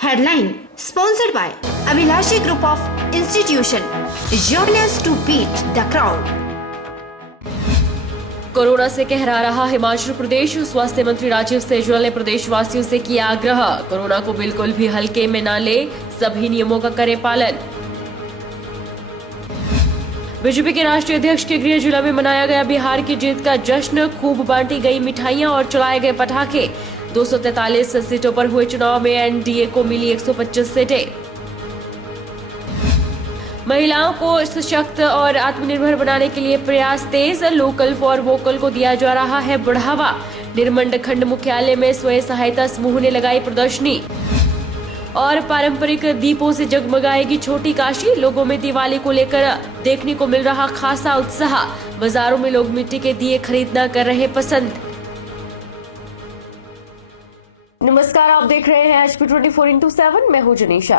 Headline sponsored by Abhilashi Group of Institution. Join us to beat the crowd. Corona से कहरा रहा हिमाचल प्रदेश। स्वास्थ्य मंत्री राजीव सैजल ने प्रदेशवासियों से किया आग्रह, कोरोना को बिल्कुल भी हल्के में न ले, सभी नियमों का करें पालन। बीजेपी के राष्ट्रीय अध्यक्ष के गृह जिला में मनाया गया बिहार की जीत का जश्न, खूब बांटी गई मिठाइयां और चलाए गए पटाखे। 243 सीटों पर हुए चुनाव में एनडीए को मिली 125 सीटें। महिलाओं को सशक्त और आत्मनिर्भर बनाने के लिए प्रयास तेज, लोकल फॉर वोकल को दिया जा रहा है बढ़ावा। निरमंड खंड मुख्यालय में स्वयं सहायता समूह ने लगाई प्रदर्शनी। और पारंपरिक दीपों से जगमगाएगी छोटी काशी, लोगों में दिवाली को लेकर देखने को मिल रहा खासा उत्साह। बाजारों में लोग मिट्टी के दिए खरीदना कर रहे पसंद। नमस्कार, आप देख रहे हैं HP 24x7। मैं हूं जनीशा।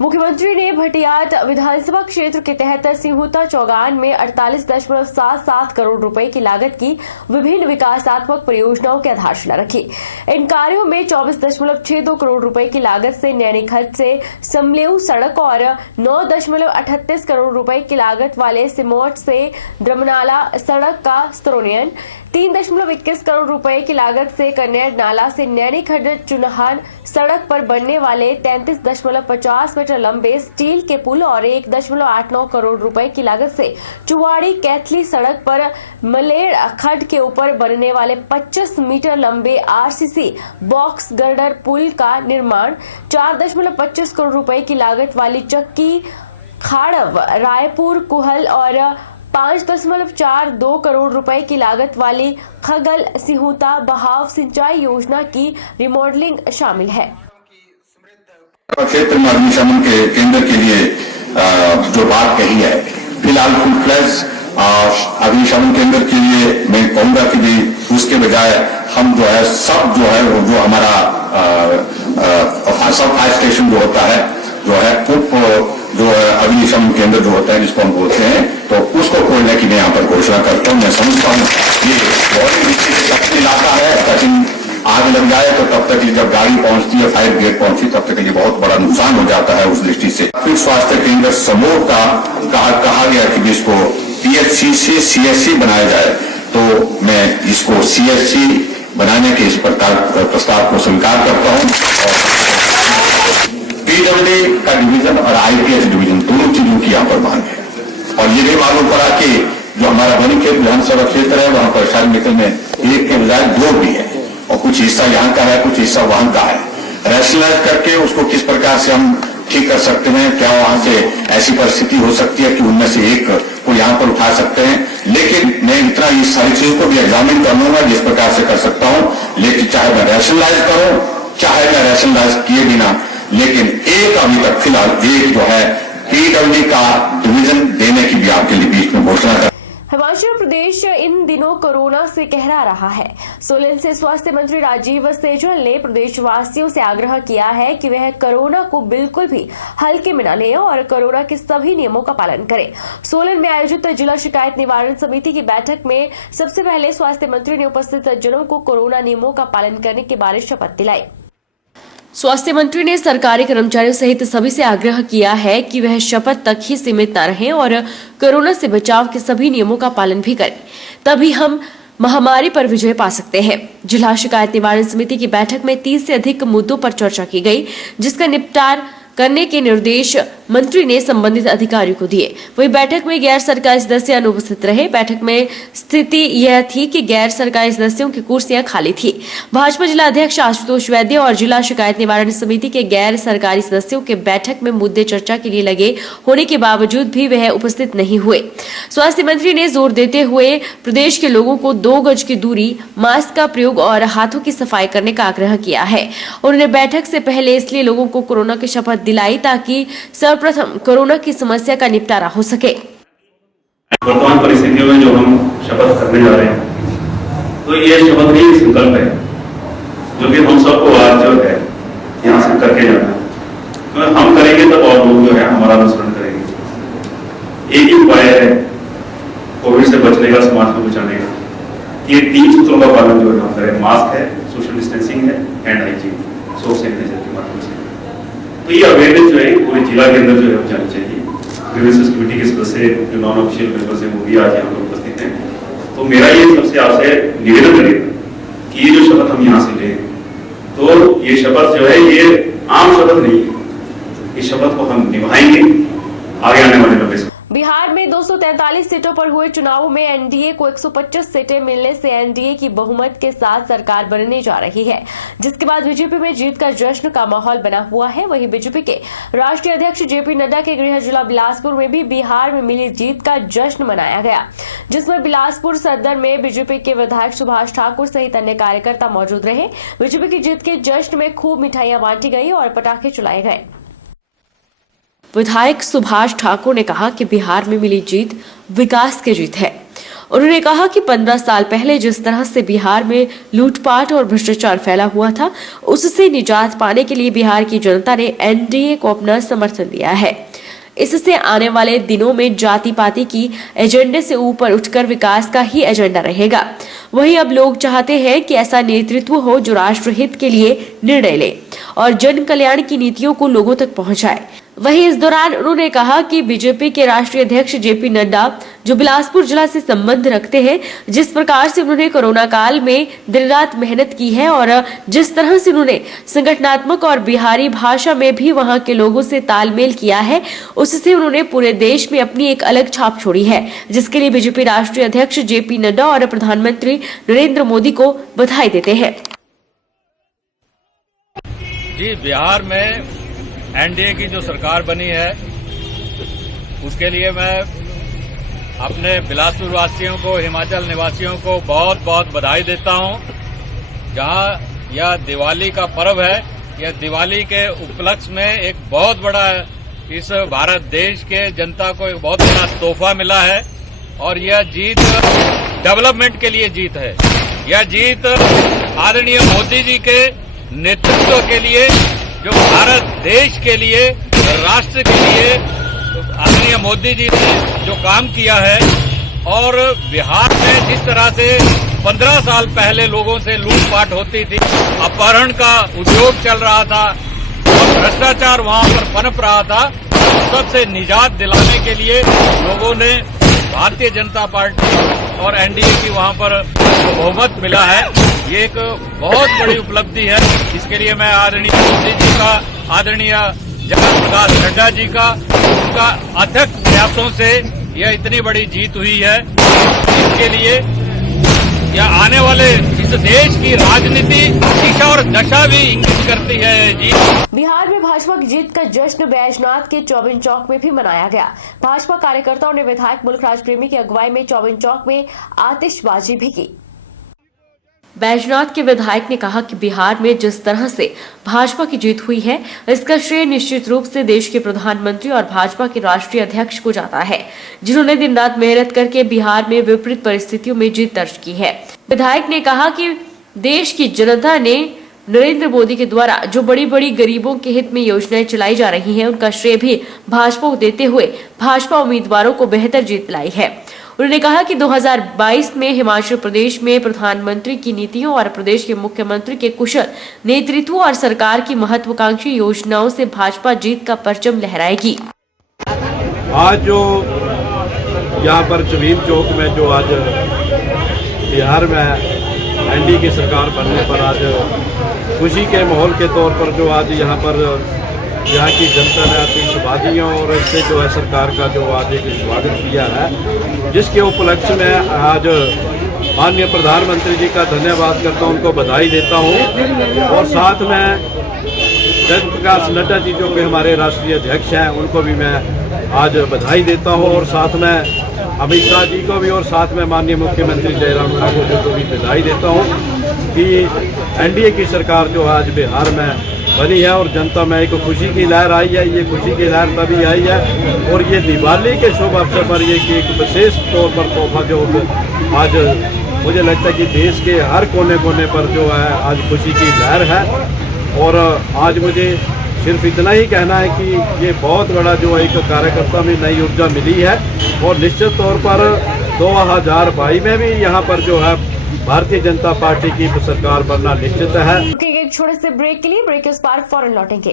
मुख्यमंत्री ने भटियात विधानसभा क्षेत्र के तहत सिंहुता चौगान में 48.77 करोड़ रुपए की लागत की विभिन्न विकासात्मक परियोजनाओं की आधारशिला रखी। इन कार्यों में 24.62 करोड़ रुपए की लागत से नैनीखत से समलेऊ सड़क और 9.38 करोड़ रुपए की लागत वाले सिमोट से द्रमनाला सड़क का स्तरोन्नयन, 3.21 करोड़ रुपए की लागत से कन्नड़ नाला से नैनीखड्ड चुनाहान सड़क पर बनने वाले 33.50 मीटर लंबे स्टील के पुल और 1.89 करोड़ रुपए की लागत से चुवाड़ी कैथली सड़क पर मलेर खड्ड के ऊपर बनने वाले 25 मीटर लंबे आरसीसी बॉक्स गर्डर पुल का निर्माण, 4.25 करोड़ रुपए की लागत वाली चक्की खाड़व रायपुर कुहल और 5.42 करोड़ रुपए की लागत वाली खगल सिंहुता बहाव सिंचाई योजना की रिमॉडलिंग शामिल है। क्षेत्र में अग्निशमन के केंद्र के लिए जो बात कही है, फिलहाल फुल फ्लैश अग्निशमन केंद्र के लिए मैं कहूंगा कि भी उसके बजाय हम जो है सब जो है वो जो हमारा सब फायर स्टेशन जो होता है जो है उप जो अग्निशमन केंद्र जो होता है जिसको हम बोलते हैं, तो उसको खोलने की मैं यहाँ पर घोषणा करता हूँ। मैं समझता हूँ ये बहुत ही विकसित इलाका है, कठिन आग लग जाए तो तब तक जब गाड़ी पहुंचती है, फायर ब्रिगेड पहुंचती तब तक ये बहुत बड़ा नुकसान हो जाता है। उस दृष्टि से स्वास्थ्य केंद्र समूह का कहा गया कि इसको PHC से CSC बनाया जाए, तो मैं इसको CSC बनाने के इस प्रस्ताव को स्वीकार करता हूँ। PWD का डिवीजन और IPS डिवीजन दोनों चीजों की यहाँ पर मांग है। और ये भी मालूम पड़ा कि जो हमारा बनीखेत विधानसभा क्षेत्र है वहां पर शायद निकल में एक के बजाय 2 भी है और कुछ हिस्सा यहाँ का है, कुछ हिस्सा वहां का है। रैशनलाइज करके उसको किस प्रकार से हम ठीक कर सकते हैं, क्या वहां से ऐसी परिस्थिति हो सकती है कि उनमें से एक को यहाँ पर उठा सकते हैं। लेकिन मैं इतना इस सारी चीजों को भी एग्जामिन कर लूंगा जिस प्रकार से कर सकता हूँ, लेकिन चाहे मैं रैशनलाइज करूं चाहे मैं रैशनलाइज किए बिना, लेकिन एक अभी तक फिलहाल एक जो है PWD का डिवीजन देने की भी आपके लिए बीच में घोषणा कर। हिमाचल प्रदेश इन दिनों कोरोना से कहरा रहा है। सोलन से स्वास्थ्य मंत्री राजीव सैजल ने प्रदेशवासियों से आग्रह किया है कि वह कोरोना को बिल्कुल भी हल्के में न लें और कोरोना के सभी नियमों का पालन करें। सोलन में आयोजित जिला शिकायत निवारण समिति की बैठक में सबसे पहले स्वास्थ्य मंत्री ने उपस्थित जनों को कोरोना नियमों का पालन करने के बारे शपथ दिलाई। स्वास्थ्य मंत्री ने सरकारी कर्मचारियों सहित सभी से आग्रह किया है कि वह शपथ तक ही सीमित न रहें और कोरोना से बचाव के सभी नियमों का पालन भी करें, तभी हम महामारी पर विजय पा सकते हैं। जिला शिकायत निवारण समिति की बैठक में 30 से अधिक मुद्दों पर चर्चा की गई, जिसका निपटार करने के निर्देश मंत्री ने संबंधित अधिकारियों को दिए। वहीं बैठक में गैर सरकारी सदस्य अनुपस्थित रहे। बैठक में स्थिति यह थी कि गैर सरकारी सदस्यों की कुर्सियां खाली थी। भाजपा जिला अध्यक्ष आशुतोष वैद्य और जिला शिकायत निवारण समिति के गैर सरकारी सदस्यों के बैठक में मुद्दे चर्चा के लिए लगे होने के बावजूद भी वह उपस्थित नहीं हुए। स्वास्थ्य मंत्री ने जोर देते हुए प्रदेश के लोगों को 2 गज की दूरी, मास्क का प्रयोग और हाथों की सफाई करने का आग्रह किया है। उन्होंने बैठक से पहले इसलिए लोगों को कोरोना की शपथ दिलाई ताकि सर्वप्रथम कोरोना की समस्या का निपटारा हो सके। वर्तमान परिस्थितियों में जो हम शपथ करने जा रहे हैं, तो ये शपथ ही संकल्प है जो कि हम सबको आज जो है यहाँ से करके जाना है। तो हम करेंगे तब और लोग जो है हमारा अनुसरण करेंगे। एक ही उपाय है कोविड से बचने का, समाज को बचाने का। ये 3 सूत्रों का पालन जो है हम करें। मास्क है, सोशल डिस्टेंसिंग है, हैंड हाइजीन, सोप सैनिटाइजर के माध्यम से। तो ये अवेयरनेस जो है पूरे जिला के अंदर जो है हो जानी चाहिए। ग्रीवेंसेस कमेटी के सदस्य जो नॉन ऑफिशियल मेंबर्स हैं वो भी आज यहाँ पर उपस्थित हैं। तो मेरा ये सबसे आपसे निवेदन रहेगा कि ये जो शपथ हम यहाँ से लें, तो ये शपथ जो है ये आम शपथ नहीं है, इस शपथ को हम निभाएंगे आगे आने वाले 90 साल। बिहार में 243 सीटों पर हुए चुनावों में एनडीए को 125 सीटें मिलने से एनडीए की बहुमत के साथ सरकार बनने जा रही है, जिसके बाद बीजेपी में जीत का जश्न का माहौल बना हुआ है। वहीं बीजेपी के राष्ट्रीय अध्यक्ष जेपी नड्डा के गृह जिला बिलासपुर में भी बिहार में मिली जीत का जश्न मनाया गया, जिसमें बिलासपुर सदर में बीजेपी के विधायक सुभाष ठाकुर सहित अन्य कार्यकर्ता मौजूद रहे। बीजेपी की जीत के जश्न में खूब मिठाइयां बांटी गई और पटाखे चलाए गए। विधायक सुभाष ठाकुर ने कहा कि बिहार में मिली जीत विकास की जीत है। उन्होंने कहा कि 15 साल पहले जिस तरह से बिहार में लूटपाट और भ्रष्टाचार फैला हुआ था, उससे निजात पाने के लिए बिहार की जनता ने एनडीए को अपना समर्थन दिया है। इससे आने वाले दिनों में जाति पाति की एजेंडे से ऊपर उठकर विकास का ही एजेंडा रहेगा। वहीं अब लोग चाहते हैं कि ऐसा नेतृत्व हो जो राष्ट्रहित के लिए निर्णय ले और जन कल्याण की नीतियों को लोगों तक पहुंचाए। वहीं इस दौरान उन्होंने कहा कि बीजेपी के राष्ट्रीय अध्यक्ष जेपी नड्डा जो बिलासपुर जिला से संबंध रखते हैं, जिस प्रकार से उन्होंने कोरोना काल में दिन रात मेहनत की है और जिस तरह से उन्होंने संगठनात्मक और बिहारी भाषा में भी वहां के लोगों से तालमेल किया है, उससे उन्होंने पूरे देश में अपनी एक अलग छाप छोड़ी है, जिसके लिए बीजेपी राष्ट्रीय अध्यक्ष जेपी नड्डा और प्रधानमंत्री नरेंद्र मोदी को बधाई देते हैं। जी, बिहार में एनडीए की जो सरकार बनी है उसके लिए मैं अपने बिलासपुर वासियों को, हिमाचल निवासियों को बहुत बहुत बधाई देता हूं। जहां यह दिवाली का पर्व है, यह दिवाली के उपलक्ष्य में एक बहुत बड़ा इस भारत देश के जनता को एक बहुत बड़ा तोहफा मिला है और यह जीत डेवलपमेंट के लिए जीत है। यह जीत आदरणीय मोदी जी के नेतृत्व के लिए, जो भारत देश के लिए, राष्ट्र के लिए आदरणीय मोदी जी ने जो काम किया है और बिहार में जिस तरह से 15 साल पहले लोगों से लूटपाट होती थी, अपहरण का उद्योग चल रहा था और भ्रष्टाचार वहां पर पनप रहा था, सबसे निजात दिलाने के लिए लोगों ने भारतीय जनता पार्टी और एनडीए की वहां पर बहुमत मिला है। ये एक बहुत बड़ी उपलब्धि है। इसके लिए मैं आदरणीय मोदी जी का, आदरणीय जगत प्रकाश नड्डा जी का, उनका अथक प्रयासों से यह इतनी बड़ी जीत हुई है। इसके लिए यह आने वाले इस देश की राजनीति दिशा और दशा भी इंगित करती है। जी, बिहार में भाजपा की जीत का जश्न बैजनाथ के चौबिन चौक में भी मनाया गया। भाजपा कार्यकर्ताओं ने विधायक मुल्कराज प्रेमी की अगुवाई में चौबिन चौक में आतिशबाजी भी की। बैजनाथ के विधायक ने कहा कि बिहार में जिस तरह से भाजपा की जीत हुई है, इसका श्रेय निश्चित रूप से देश के प्रधानमंत्री और भाजपा के राष्ट्रीय अध्यक्ष को जाता है, जिन्होंने दिन रात मेहनत करके बिहार में विपरीत परिस्थितियों में जीत दर्ज की है। विधायक ने कहा कि देश की जनता ने नरेंद्र मोदी के द्वारा जो बड़ी बड़ी गरीबों के हित में योजनाएं चलाई जा रही हैं, उनका श्रेय भी भाजपा को देते हुए भाजपा उम्मीदवारों को बेहतर जीत दिलाई है। उन्होंने कहा कि 2022 में हिमाचल प्रदेश में प्रधानमंत्री की नीतियों और प्रदेश के मुख्यमंत्री के कुशल नेतृत्व और सरकार की महत्वाकांक्षी योजनाओं से भाजपा जीत का परचम लहराएगी। आज जो यहाँ पर चौबीन चौक में जो आज बिहार में एनडीए की सरकार बनने पर आज खुशी के माहौल के तौर पर जो आज यहाँ पर यहाँ की जनता ने आतिशबाजियों और इससे जो है सरकार का जो आज एक स्वागत किया है, जिसके उपलक्ष्य में आज माननीय प्रधानमंत्री जी का धन्यवाद करता हूँ, उनको बधाई देता हूँ और साथ में जगत प्रकाश नड्डा जी जो कि हमारे राष्ट्रीय अध्यक्ष हैं, उनको भी मैं आज बधाई देता हूँ और साथ में अमित शाह जी को भी और साथ में माननीय मुख्यमंत्री जयराम ठाकुर जी को भी बधाई देता हूँ कि एनडीए की सरकार जो आज बिहार में बनी है और जनता में एक खुशी की लहर आई है। ये खुशी की लहर तभी आई है और ये दिवाली के शुभ अवसर पर ये कि एक विशेष तौर पर तोहफा जो आज मुझे लगता है कि देश के हर कोने कोने पर जो है आज खुशी की लहर है। और आज मुझे सिर्फ इतना ही कहना है कि ये बहुत बड़ा जो एक कार्यकर्ता में नई ऊर्जा मिली है और निश्चित तौर पर 2022 में भी यहाँ पर जो है भारतीय जनता पार्टी की सरकार बनना निश्चित है। एक छोटे से ब्रेक के लिए, ब्रेक के उस पार फौरन लौटेंगे।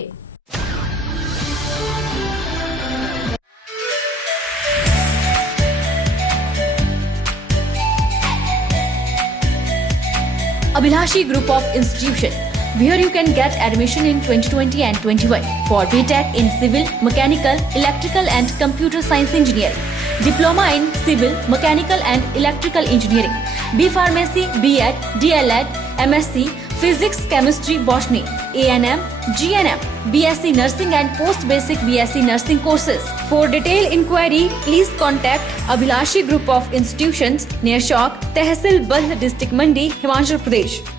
Abhilashi Group of Institution, where you can get admission in 2020 and 21 for BTech in Civil, Mechanical, Electrical and Computer Science Engineering, Diploma in Civil, Mechanical and Electrical Engineering, B Pharmacy, B.Ed, D.Led, MSc, Physics, Chemistry, Botany, A&M, GNM, BSc Nursing and Post Basic BSc Nursing courses. For detailed inquiry, please contact Abhilashi Group of Institutions near Chowk, Tehsil Bald, District Mandi, Himachal Pradesh.